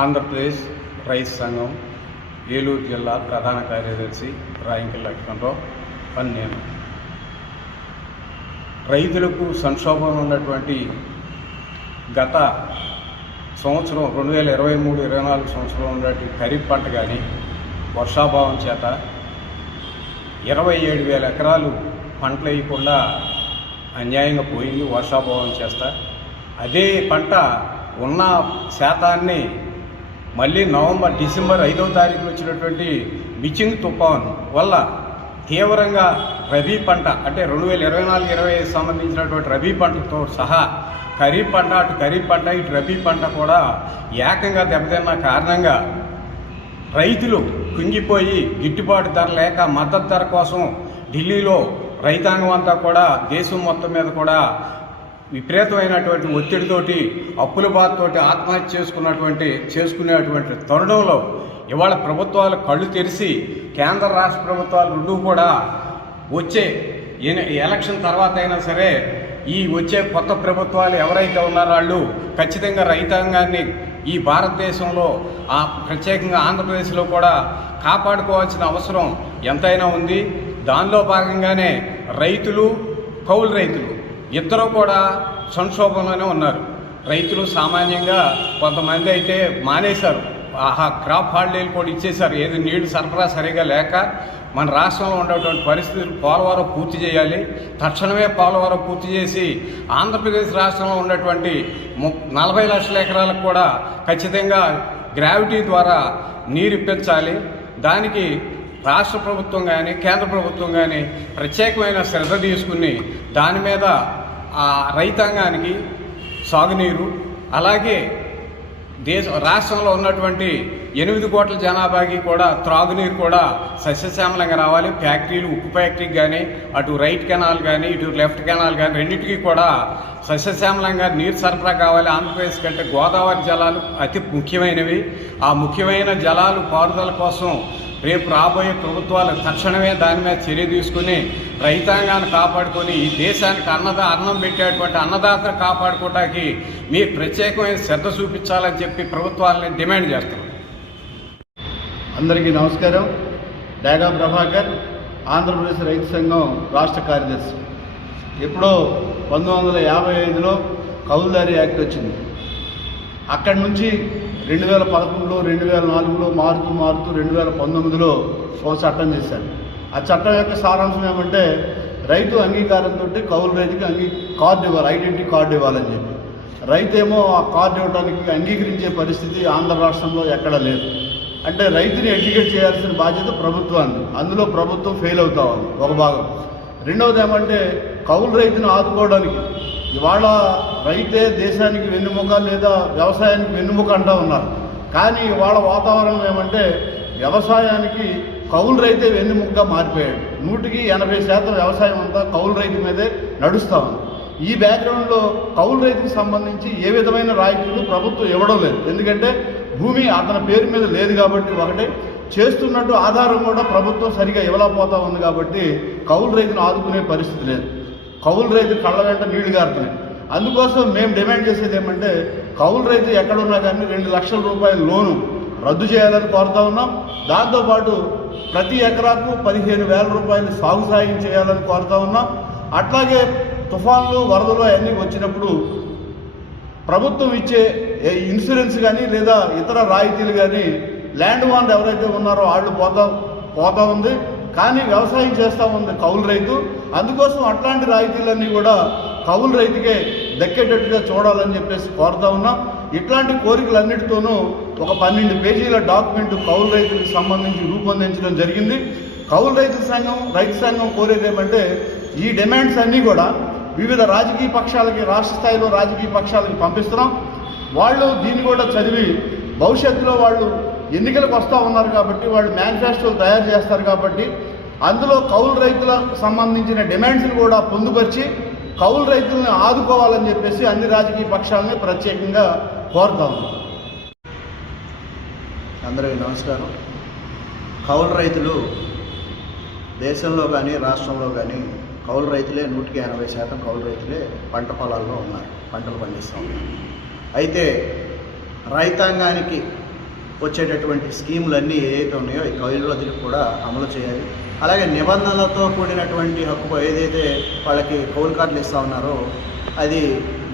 ఆంధ్రప్రదేశ్ రైతు సంఘం ఏలూరు జిల్లా ప్రధాన కార్యదర్శి రాయంకల్ లక్ష్మణరావు పన్నెను రైతులకు సంక్షోభం ఉన్నటువంటి గత సంవత్సరం రెండు వేల ఇరవై మూడు ఇరవై నాలుగు సంవత్సరం ఉన్నటువంటి ఖరీఫ్ పంట కానీ వర్షాభావం చేత ఇరవై ఏడు వేల ఎకరాలు పంటలు వేయకుండా అన్యాయంగా పోయింది వర్షాభావం చేస్తా. అదే పంట ఉన్న శాతాన్ని మళ్ళీ నవంబర్ డిసెంబర్ ఐదవ తారీఖున వచ్చినటువంటి మిచింగ్ తుఫాన్ వల్ల తీవ్రంగా రబీ పంట అంటే రెండు వేల ఇరవై నాలుగు ఇరవై ఐదు సంబంధించినటువంటి రబీ పంటతో సహా ఖరీఫ్ పంట అటు ఖరీఫ్ పంట ఇటు రబీ పంట కూడా ఏకంగా దెబ్బతిన్న కారణంగా రైతులు కుంగిపోయి గిట్టుబాటు ధర లేక మద్దతు ధర కోసం ఢిల్లీలో రైతాంగం అంతా కూడా దేశం మొత్తం మీద కూడా విపరీతమైనటువంటి ఒత్తిడితోటి అప్పుల బాధతోటి ఆత్మహత్య చేసుకున్నటువంటి చేసుకునేటువంటి తరుణంలో ఇవాళ ప్రభుత్వాలు కళ్ళు తెరిచి కేంద్ర రాష్ట్ర ప్రభుత్వాలు రెండు కూడా వచ్చే ఎలక్షన్ తర్వాత అయినా సరే ఈ వచ్చే కొత్త ప్రభుత్వాలు ఎవరైతే ఉన్నారో వాళ్ళు ఖచ్చితంగా రైతాంగాన్ని ఈ భారతదేశంలో ఆ ప్రత్యేకంగా ఆంధ్రప్రదేశ్లో కూడా కాపాడుకోవాల్సిన అవసరం ఎంతైనా ఉంది. దానిలో భాగంగానే రైతులు కౌలు రైతులు ఇద్దరు కూడా సంక్షోభంలోనే ఉన్నారు. రైతులు సామాన్యంగా కొంతమంది అయితే మానేశారు. ఆహా క్రాప్ హాలిడేలు కూడా ఇచ్చేశారు. ఏది నీళ్ళు సరఫరా సరిగా లేక మన రాష్ట్రంలో ఉండేటువంటి పరిస్థితులు పోలవరం పూర్తి చేయాలి. తక్షణమే పోలవరం పూర్తి చేసి ఆంధ్రప్రదేశ్ రాష్ట్రంలో ఉన్నటువంటి ము నలభై లక్షల ఎకరాలకు కూడా ఖచ్చితంగా గ్రావిటీ ద్వారా నీరు ఇప్పించాలి. దానికి రాష్ట్ర ప్రభుత్వం కానీ కేంద్ర ప్రభుత్వం కానీ ప్రత్యేకమైన శ్రద్ధ తీసుకుని దాని మీద ఆ రైతాంగానికి సాగునీరు అలాగే దేశ రాష్ట్రంలో ఉన్నటువంటి ఎనిమిది కోట్ల జనాభాకి కూడా త్రాగునీరు కూడా సస్యశ్యామలంగా రావాలి. ఫ్యాక్టరీలు ఉక్కు ఫ్యాక్టరీకి కానీ అటు రైట్ కెనాల్ కానీ ఇటు లెఫ్ట్ కెనాల్ కానీ రెండింటికి కూడా సస్యశ్యామలంగా నీరు సరఫరా కావాలి. ఆంధ్రప్రదేశ్ కంటే గోదావరి జలాలు అతి ముఖ్యమైనవి. ఆ ముఖ్యమైన జలాలు పారుదల కోసం రేపు రాబోయే ప్రభుత్వాలు తక్షణమే దాని మీద చర్య తీసుకుని రైతాంగాన్ని కాపాడుకొని ఈ దేశానికి అన్నదా అన్నం పెట్టేటువంటి అన్నదాతను కాపాడుకోవటానికి మీరు ప్రత్యేకమైన శ్రద్ధ చూపించాలని చెప్పి ప్రభుత్వాలని డిమాండ్ చేస్తున్నాం. అందరికీ నమస్కారం. డేగా ప్రభాకర్ ఆంధ్రప్రదేశ్ రైతు సంఘం రాష్ట్ర కార్యదర్శి. ఎప్పుడో పంతొమ్మిది వందల యాభై ఐదులో కౌల్దారి యాక్ట్ వచ్చింది. అక్కడి నుంచి రెండు వేల పదకొండులో రెండు వేల నాలుగులో మారుతూ మారుతూ రెండు వేల పంతొమ్మిదిలో ఒక చట్టం చేశారు. ఆ చట్టం యొక్క సారాంశం ఏమంటే రైతు అంగీకారంతో కౌలు రైతుకి అంగీ కార్డు ఇవ్వాలి ఐడెంటిటీ కార్డు ఇవ్వాలని చెప్పి. రైతేమో ఆ కార్డు ఇవ్వడానికి అంగీకరించే పరిస్థితి ఆంధ్ర రాష్ట్రంలో ఎక్కడ లేదు. అంటే రైతుని ఎడ్యుకేట్ చేయాల్సిన బాధ్యత ప్రభుత్వాన్ని అందులో ప్రభుత్వం ఫెయిల్ అవుతా ఉంది ఒక భాగం. రెండవది ఏమంటే కౌలు రైతును ఆదుకోవడానికి ఇవాళ రైతే దేశానికి వెన్నుముక లేదా వ్యవసాయానికి వెన్నుముక అంటూ ఉన్నారు. కానీ వాళ్ళ వాతావరణం ఏమంటే వ్యవసాయానికి కౌలు రైతే వెన్నుముకగా మారిపోయాడు. నూటికి ఎనభై శాతం వ్యవసాయం అంతా కౌలు రైతు మీదే నడుస్తూ ఉంది. ఈ బ్యాక్గ్రౌండ్లో కౌలు రైతుకి సంబంధించి ఏ విధమైన రాయితీలు ప్రభుత్వం ఇవ్వడం లేదు. ఎందుకంటే భూమి అతని పేరు మీద లేదు కాబట్టి ఒకటే. చేస్తున్నట్టు ఆధారం కూడా ప్రభుత్వం సరిగా ఇవ్వలేకపోతా ఉంది కాబట్టి కౌలు రైతును ఆదుకునే పరిస్థితి లేదు. కౌలు రైతు కళ్ళ వెంట నీళ్ళు గారుతున్నాయి. అందుకోసం మేము డిమాండ్ చేసేది ఏమంటే కౌలు రైతు ఎక్కడున్నా కానీ రెండు లక్షల రూపాయల లోను రద్దు చేయాలని కోరుతా ఉన్నాం. దాంతోపాటు ప్రతి ఎకరాకు పదిహేను వేల రూపాయలు సాగు సాయం చేయాలని కోరుతా ఉన్నాం. అట్లాగే తుఫాన్లు వరదలు అవన్నీ వచ్చినప్పుడు ప్రభుత్వం ఇచ్చే ఏ ఇన్సూరెన్స్ కానీ లేదా ఇతర రాయితీలు కానీ ల్యాండ్ వాన్ ఎవరైతే ఉన్నారో వాళ్ళు పోతా పోతా ఉంది. కానీ వ్యవసాయం చేస్తూ ఉంది కౌలు రైతు. అందుకోసం అట్లాంటి రాయితీలన్నీ కూడా కౌలు రైతుకే దక్కేటట్టుగా చూడాలని చెప్పేసి కోరుతా ఉన్నాం. ఇట్లాంటి కోరికలన్నిటితోనూ ఒక పన్నెండు పేజీల డాక్యుమెంట్ కౌలు రైతులకు సంబంధించి రూపొందించడం జరిగింది. కౌలు రైతు సంఘం రైతు సంఘం కోరేది ఏమంటే ఈ డిమాండ్స్ అన్నీ కూడా వివిధ రాజకీయ పక్షాలకి రాష్ట్ర స్థాయిలో రాజకీయ పక్షాలకి పంపిస్తున్నాం. వాళ్ళు దీన్ని కూడా చదివి భవిష్యత్తులో వాళ్ళు ఎన్నికలకు వస్తూ ఉన్నారు కాబట్టి వాళ్ళు మేనిఫెస్టోలు తయారు చేస్తారు కాబట్టి అందులో కౌలు రైతులకు సంబంధించిన డిమాండ్స్ని కూడా పొందుపరిచి కౌలు రైతులను ఆదుకోవాలని చెప్పేసి అన్ని రాజకీయ పక్షాలని ప్రత్యేకంగా కోరుతాం. అందరికీ నమస్కారం. కౌలు రైతులు దేశంలో కానీ రాష్ట్రంలో కానీ కౌలు రైతులే నూటికి ఎనభై శాతం కౌలు రైతులే పంట పొలాల్లో ఉన్నారు పంటలు పండిస్తూ ఉన్నారు. అయితే రైతాంగానికి వచ్చేటటువంటి స్కీములన్నీ ఏవైతే ఉన్నాయో ఈ కౌలు రైతులకు కూడా అమలు చేయాలి. అలాగే నిబంధనలతో కూడినటువంటి హక్కు ఏదైతే వాళ్ళకి కౌలు కార్డులు ఇస్తా ఉన్నారో అది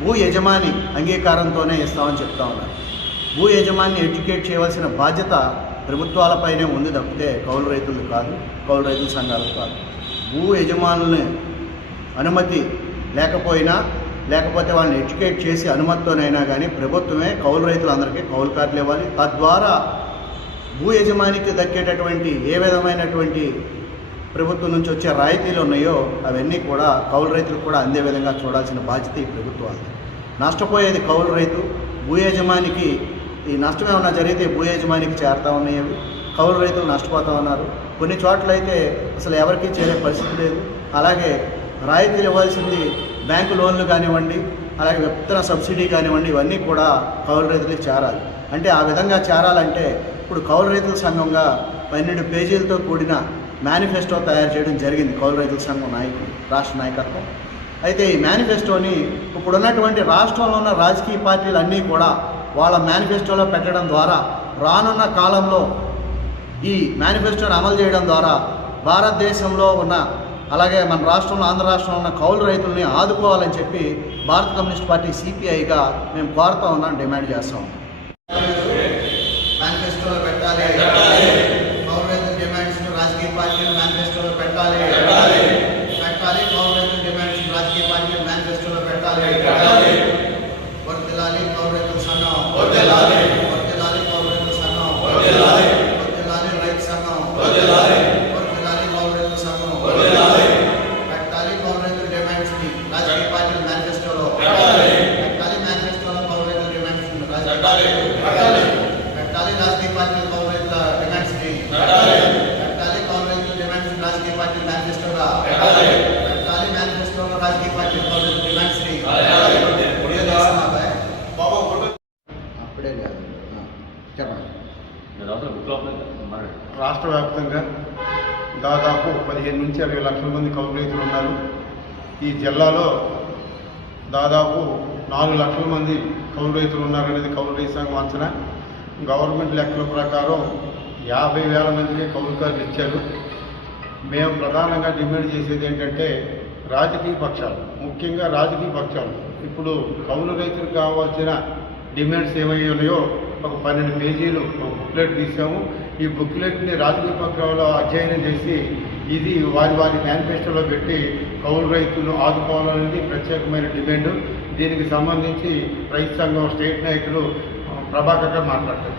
భూ యజమాని అంగీకారంతోనే ఇస్తామని చెప్తా ఉన్నారు. భూ యజమాని ఎడ్యుకేట్ చేయవలసిన బాధ్యత ప్రభుత్వాలపైనే ఉంది తప్పితే కౌలు రైతులు కాదు కౌలు రైతుల సంఘాలు కాదు. భూ యజమానుల్ని అనుమతి లేకపోయినా లేకపోతే వాళ్ళని ఎడ్యుకేట్ చేసి అనుమతితోనైనా కానీ ప్రభుత్వమే కౌలు రైతులందరికీ కౌలు కార్డులు ఇవ్వాలి. తద్వారా భూ యజమానికి దక్కేటటువంటి ఏ విధమైనటువంటి ప్రభుత్వం నుంచి వచ్చే రాయితీలు ఉన్నాయో అవన్నీ కూడా కౌలు రైతులకు కూడా అందే విధంగా చూడాల్సిన బాధ్యత ఈ ప్రభుత్వాలు నష్టపోయేది కౌలు రైతు భూ యజమానికి ఈ నష్టం ఏమన్నా జరిగితే భూ యజమానికి చేరుతూ ఉన్నాయి అవి. కౌలు రైతులు నష్టపోతూ ఉన్నారు. కొన్ని చోట్ల అయితే అసలు ఎవరికీ చేరే పరిస్థితి లేదు. అలాగే రాయితీలు ఇవ్వాల్సింది బ్యాంకు లోన్లు కానివ్వండి అలాగే విత్తన సబ్సిడీ కానివ్వండి ఇవన్నీ కూడా కౌలు రైతులకు చేరాలి. అంటే ఆ విధంగా చేరాలంటే ఇప్పుడు కౌలు రైతుల సంఘంగా పన్నెండు పేజీలతో కూడిన మేనిఫెస్టో తయారు చేయడం జరిగింది కౌలు రైతుల సంఘం నాయకులు రాష్ట్ర నాయకత్వం. అయితే ఈ మేనిఫెస్టోని ఇప్పుడున్నటువంటి రాష్ట్రంలో ఉన్న రాజకీయ పార్టీలు అన్నీ కూడా వాళ్ళ మేనిఫెస్టోలో పెట్టడం ద్వారా రానున్న కాలంలో ఈ మేనిఫెస్టోని అమలు చేయడం ద్వారా భారతదేశంలో ఉన్న అలాగే మన రాష్ట్రంలో ఆంధ్ర రాష్ట్రంలో ఉన్న కౌలు రైతుల్ని ఆదుకోవాలని చెప్పి భారత కమ్యూనిస్ట్ పార్టీ సిపిఐగా మేము కోరుతా ఉన్నాం డిమాండ్ చేస్తాం మేనిఫెస్టోలో పెట్టాలి కౌలు రైతుల డిమాండ్స్ రాజకీయ పార్టీలు మేనిఫెస్టోలో పెట్టాలి పెట్టాలి కౌలు రైతుల డిమాండ్స్ రాజకీయ పార్టీలు మేనిఫెస్టోలో పెట్టాలి వర్తిల్లాలి కౌలు రైతుల సంఘం వర్తిల్లాలి కౌలు రైతుల సంఘం వర్తిల్లాలి రైతు సంఘం వర్తిల్లాలి కౌలు రైతుల సంఘం పెట్టాలి కౌలు రైతుల డిమాండ్స్ని రాజకీయ పార్టీల మేనిఫెస్టోలో పెట్టాలి మేనిఫెస్టోలో కౌలు రైతుల డిమాండ్స్ని రాజకీయ కౌలు రైతుల డిమాండ్స్ని పెట్టాలి రైతుల డిమాండ్స్ రాజకీయ పార్టీల మేనిఫెస్టోగా పెట్టాలి మేనిఫెస్టోలో రాజకీయ పార్టీల కౌలు రైతుల డిమాండ్స్ని. అప్పుడే కాదు. రాష్ట్ర వ్యాప్తంగా దాదాపు పదిహేను నుంచి ఇరవై లక్షల మంది కౌలు రైతులు ఉన్నారు. ఈ జిల్లాలో దాదాపు నాలుగు లక్షల మంది కౌలు రైతులు ఉన్నారనేది కౌలు రైతు సంఘం అంచనా. గవర్నమెంట్ లెక్కల ప్రకారం యాభై వేల మందికి కౌలు ఇచ్చారు. మేము ప్రధానంగా డిమాండ్ చేసేది ఏంటంటే రాజకీయ పక్షాలు ముఖ్యంగా రాజకీయ పక్షాలు. ఇప్పుడు కౌలు రైతులకు కావాల్సిన డిమాండ్స్ ఏమై ఉన్నాయో ఒక పన్నెండు పేజీలు ఒక బుక్లెట్ తీసాము. ఈ బుక్లెట్ని రాజకీయ పక్షాలు అధ్యయనం చేసి ఇది వారి వారి మేనిఫెస్టోలో పెట్టి కౌలు రైతులు ఆదుకోవాలనేది ప్రత్యేకమైన డిమాండ్. దీనికి సంబంధించి రైతు సంఘం స్టేట్ నాయకులు ప్రభాకర్ గారు మాట్లాడతారు.